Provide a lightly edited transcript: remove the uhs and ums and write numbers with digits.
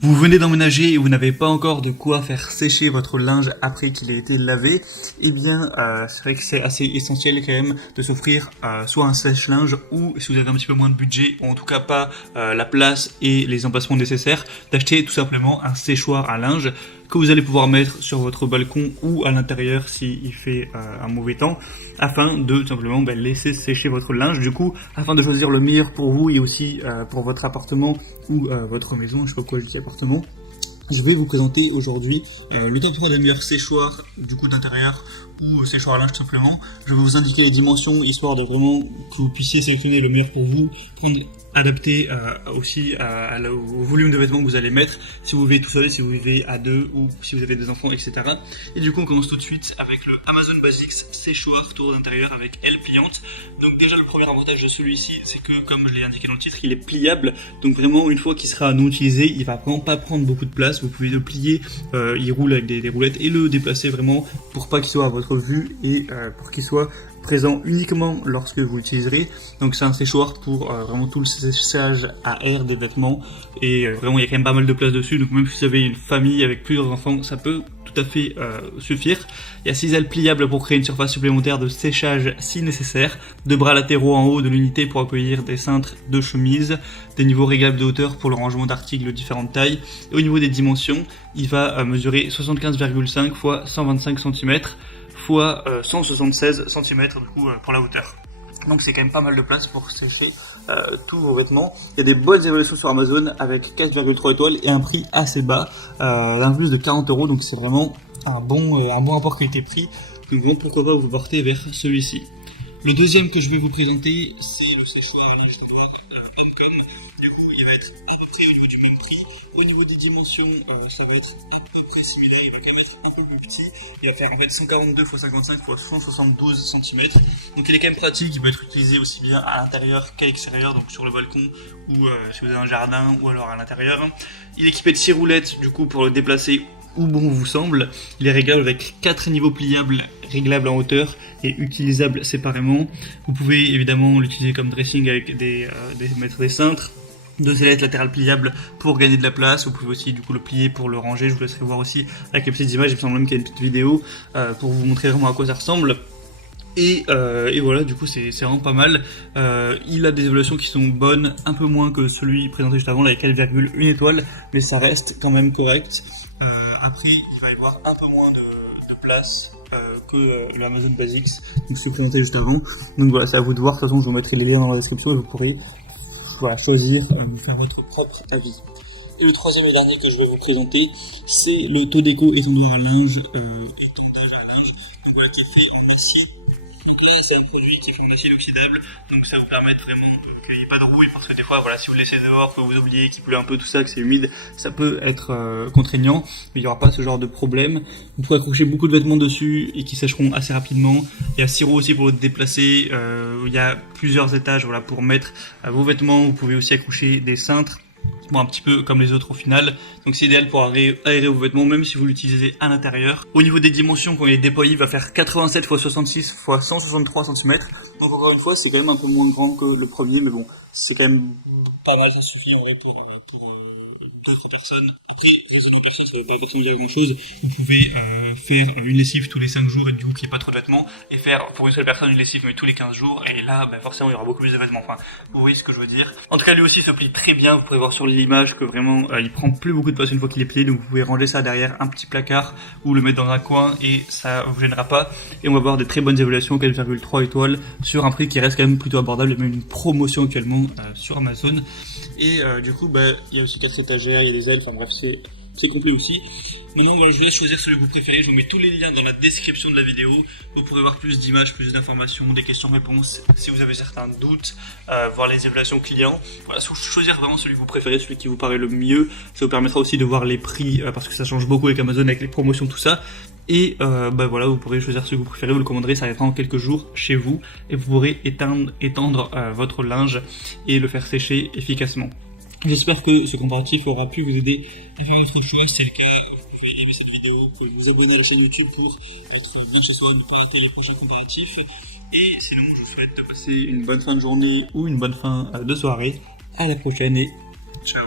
Vous venez d'emménager et vous n'avez pas encore de quoi faire sécher votre linge après qu'il ait été lavé, eh bien c'est vrai que c'est assez essentiel quand même de s'offrir soit un sèche-linge ou si vous avez un petit peu moins de budget ou en tout cas pas la place et les emplacements nécessaires, d'acheter tout simplement un séchoir à linge que vous allez pouvoir mettre sur votre balcon ou à l'intérieur s'il fait un mauvais temps, afin de tout simplement laisser sécher votre linge. Du coup, afin de choisir le meilleur pour vous et aussi pour votre appartement ou votre maison, je sais pas pourquoi je dis appartement, je vais vous présenter aujourd'hui le top 3 des meilleurs séchoirs du coup d'intérieur ou séchoir à linge tout simplement. Je vais vous indiquer les dimensions histoire de vraiment que vous puissiez sélectionner le meilleur pour vous, adapté aussi au volume de vêtements que vous allez mettre, si vous vivez tout seul, si vous vivez à deux ou si vous avez des enfants, etc. Et du coup on commence tout de suite avec le Amazon Basics séchoir tour d'intérieur avec aile pliante. Donc déjà le premier avantage de celui-ci, c'est que comme je l'ai indiqué dans le titre, il est pliable, donc vraiment une fois qu'il sera non utilisé, il va vraiment pas prendre beaucoup de place. Vous pouvez le plier, il roule avec des roulettes et le déplacer vraiment pour pas qu'il soit à votre vue et pour qu'il soit présent uniquement lorsque vous l'utiliserez. Donc c'est un séchoir pour vraiment tout le séchage à air des vêtements et vraiment il y a quand même pas mal de place dessus, donc même si vous avez une famille avec plusieurs enfants, ça peut tout à fait suffire. Il y a 6 ailes pliables pour créer une surface supplémentaire de séchage si nécessaire, 2 bras latéraux en haut de l'unité pour accueillir des cintres de chemise, des niveaux réglables de hauteur pour le rangement d'articles de différentes tailles, et au niveau des dimensions, il va mesurer 75,5 x 125 cm fois 176 cm du coup pour la hauteur. Donc c'est quand même pas mal de place pour sécher tous vos vêtements. Il y a des bonnes évaluations sur Amazon avec 4,3 étoiles et un prix assez bas, d'un plus de 40 €, donc c'est vraiment un bon rapport qualité-prix. Donc bon, pourquoi pas vous porter vers celui-ci. Le deuxième que je vais vous présenter, c'est le séchoir à linge de noir à Homecom. Du coup, il va être à peu près au niveau du même prix. Au niveau des dimensions, ça va être à peu près similaire. Il va quand même être un peu plus petit. Il va faire en fait 142 x 55 x 172 cm. Donc il est quand même pratique. Il peut être utilisé aussi bien à l'intérieur qu'à l'extérieur, donc sur le balcon ou si vous avez un jardin ou alors à l'intérieur. Il est équipé de 6 roulettes du coup pour le déplacer où bon vous semble. Il est réglable avec 4 niveaux pliables, réglables en hauteur et utilisables séparément. Vous pouvez évidemment l'utiliser comme dressing avec mettre des cintres. 2 ailettes latérales pliables pour gagner de la place. Vous pouvez aussi du coup le plier pour le ranger. Je vous laisserai voir aussi avec les petites images. Il me semble même qu'il y a une petite vidéo pour vous montrer vraiment à quoi ça ressemble. Et voilà, du coup c'est vraiment pas mal. Il a des évaluations qui sont bonnes, un peu moins que celui présenté juste avant, là, avec 4,1 étoiles, mais ça reste quand même correct. Après, il va y avoir un peu moins de place que le Amazon Basics, donc celui présenté juste avant. Donc voilà, c'est à vous de voir. De toute façon, je vous mettrai les liens dans la description et vous pourrez choisir, faire votre propre avis. Et le troisième et dernier que je vais vous présenter, c'est le Todeco étendoir à linge, étendage à linge, donc voilà, qui est fait en acier. Donc là, c'est un produit qui est fait en acier inoxydable, donc ça vous permet vraiment qu'il n'y ait pas de rouille, parce que des fois, voilà, si vous le laissez dehors, que vous oubliez qu'il pleut un peu, tout ça, que c'est humide, ça peut être contraignant, mais il n'y aura pas ce genre de problème. Vous pouvez accrocher beaucoup de vêtements dessus et qui sécheront assez rapidement. Il y a 6 roues aussi pour le déplacer, il y a plusieurs étages voilà, pour mettre vos vêtements. Vous pouvez aussi accrocher des cintres. Bon, un petit peu comme les autres au final, donc c'est idéal pour aérer vos vêtements même si vous l'utilisez à l'intérieur. Au niveau des dimensions, quand il est déployé, il va faire 87 x 66 x 163 cm, donc encore une fois c'est quand même un peu moins grand que le premier, mais bon c'est quand même pas mal, ça suffit en vrai pour d'autres personnes. Après, raisonnable personne, ça ne veut pas forcément dire grand chose. Vous pouvez faire une lessive tous les 5 jours et du coup qu'il n'y ait pas trop de vêtements, et faire pour une seule personne une lessive mais tous les 15 jours, et là forcément il y aura beaucoup plus de vêtements. Enfin, vous voyez ce que je veux dire. En tout cas, lui aussi se plie très bien. Vous pouvez voir sur l'image que vraiment il prend plus beaucoup de place une fois qu'il est plié, donc vous pouvez ranger ça derrière un petit placard ou le mettre dans un coin et ça vous gênera pas. Et on va avoir des très bonnes évaluations, 4,3 étoiles sur un prix qui reste quand même plutôt abordable. Il y a même une promotion actuellement sur Amazon. Et du coup, il y a aussi 4 étagères, il y a des ailes, enfin bref, c'est complet aussi. Maintenant, voilà, je vous laisse choisir celui que vous préférez. Je vous mets tous les liens dans la description de la vidéo. Vous pourrez voir plus d'images, plus d'informations, des questions-réponses. Si vous avez certains doutes, voir les évaluations clients. Voilà, choisir vraiment celui que vous préférez, celui qui vous paraît le mieux. Ça vous permettra aussi de voir les prix, parce que ça change beaucoup avec Amazon, avec les promotions, tout ça. Et voilà, vous pourrez choisir celui que vous préférez, vous le commanderez, ça arrivera en quelques jours chez vous. Et vous pourrez étendre votre linge et le faire sécher efficacement. J'espère que ce comparatif aura pu vous aider à faire votre choix. Si c'est le cas, vous pouvez aimer cette vidéo, vous pouvez vous abonner à la chaîne YouTube pour être bien chez soi, ne pas rater les prochains comparatifs. Et sinon, je vous souhaite de passer une bonne fin de journée ou une bonne fin de soirée. À la prochaine et ciao.